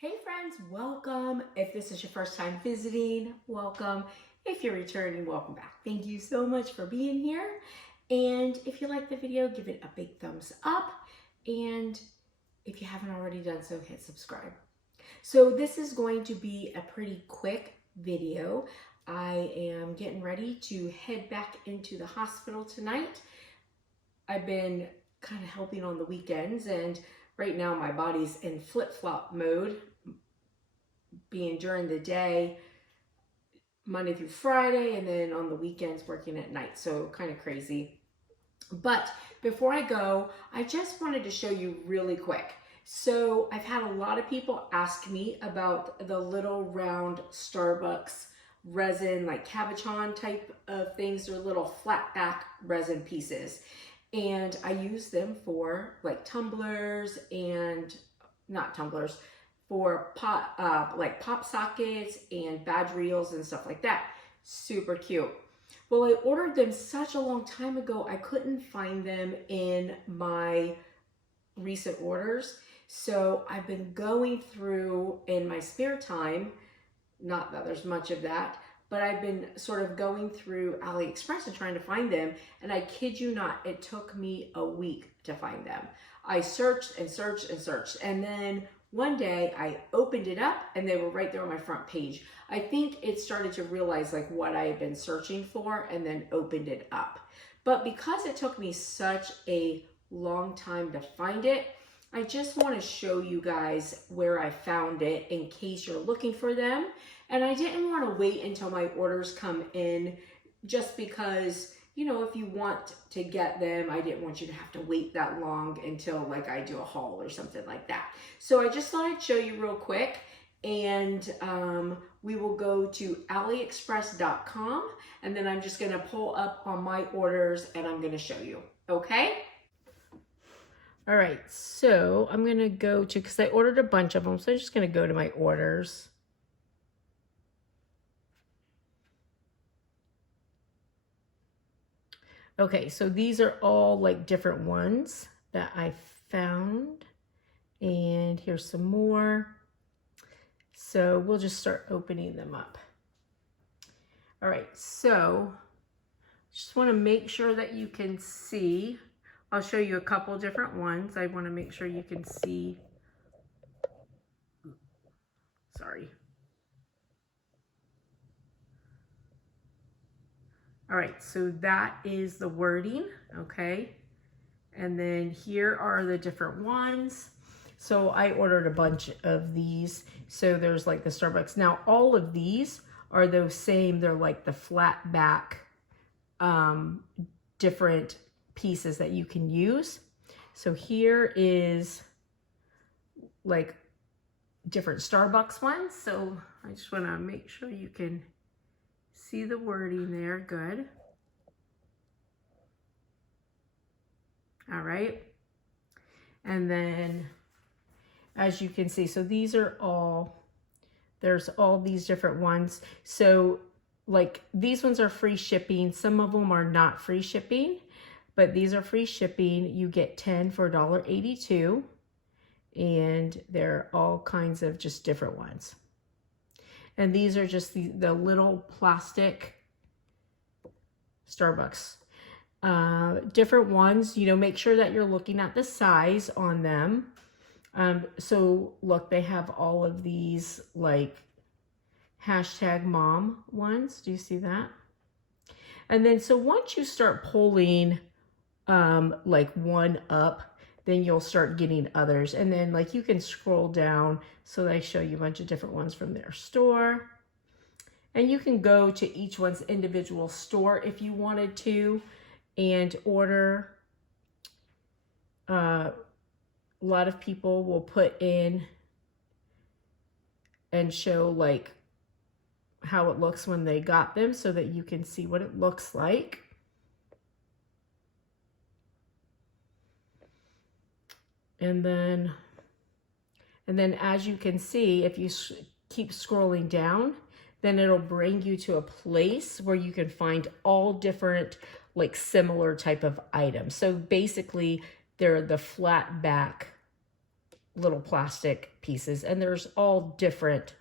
Hey friends, welcome. If this is your first time visiting, welcome. If you're returning, welcome back. Thank you so much for being here. And if you like the video, give it a big thumbs up. And if you haven't already done so, hit subscribe. So this is going to be a pretty quick video. I am getting ready to head back into the hospital tonight. I've been kind of helping on the weekends, and right now my body's in flip-flop mode, being during the day, Monday through Friday, and then on the weekends working at night. So kind of crazy. But before I go, I just wanted to show you really quick. So I've had a lot of people ask me about the little round Starbucks resin, like cabochon type of things. They're little flat back resin pieces. And I use them for like tumblers and not tumblers, for like pop sockets and badge reels and stuff like that. Super cute. Well, I ordered them such a long time ago, I couldn't find them in my recent orders. So I've been going through in my spare time, not that there's much of that, but I've been sort of going through AliExpress and trying to find them. And I kid you not, it took me a week to find them. I searched and searched and searched. And then one day I opened it up and they were right there on my front page. I think it started to realize like what I had been searching for and then opened it up. But because it took me such a long time to find it, I just want to show you guys where I found it in case you're looking for them. And I didn't want to wait until my orders come in, just because, you know, if you want to get them, I didn't want you to have to wait that long until like I do a haul or something like that. So I just thought I'd show you real quick, and we will go to aliexpress.com, and then I'm just going to pull up on my orders and I'm going to show you. Okay? All right, so I'm going to go to, because I ordered a bunch of them, so I'm just going to go to my orders. Okay, so these are all like different ones that I found. And here's some more. So we'll just start opening them up. All right, so just want to make sure that you can see. I'll show you a couple different ones. I want to make sure you can see. Sorry. All right, so that is the wording, okay? And then here are the different ones. So I ordered a bunch of these. So there's like the Starbucks. Now all of these are those same, they're like the flat back, different pieces that you can use. So here is like different Starbucks ones. So I just wanna make sure you can see the wording there, good. All right. And then as you can see, so these are all, there's all these different ones. So like these ones are free shipping. Some of them are not free shipping, but these are free shipping. You get 10 for $1.82, and they're all kinds of just different ones. And these are just the little plastic Starbucks. Different ones, you know, make sure that you're looking at the size on them. So look, they have all of these like #mom ones. Do you see that? And then, so once you start pulling like one up, then you'll start getting others. And then like you can scroll down, so they show you a bunch of different ones from their store. And you can go to each one's individual store if you wanted to and order. A lot of people will put in and show like how it looks when they got them, so that you can see what it looks like. And then as you can see, if you keep scrolling down, then it'll bring you to a place where you can find all different like similar type of items. So basically they're the flat back little plastic pieces, and there's all different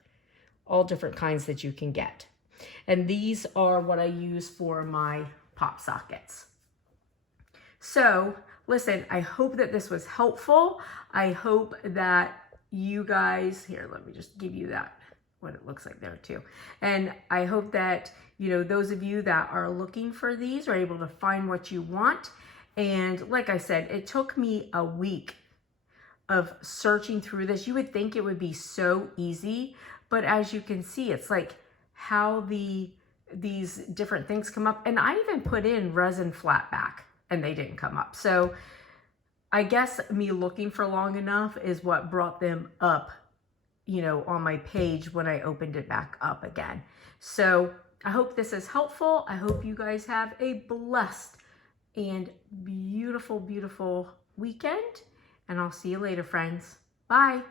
kinds that you can get. And these are what I use for my pop sockets. So listen, I hope that this was helpful. I hope that you guys, here, let me just give you that, what it looks like there too. And I hope that, you know, those of you that are looking for these are able to find what you want. And like I said, it took me a week of searching through this. You would think it would be so easy, but as you can see, it's like how these different things come up. And I even put in resin flat back and they didn't come up. So I guess me looking for long enough is what brought them up, you know, on my page when I opened it back up again. So I hope this is helpful. I hope you guys have a blessed and beautiful, beautiful weekend. And I'll see you later, friends. Bye.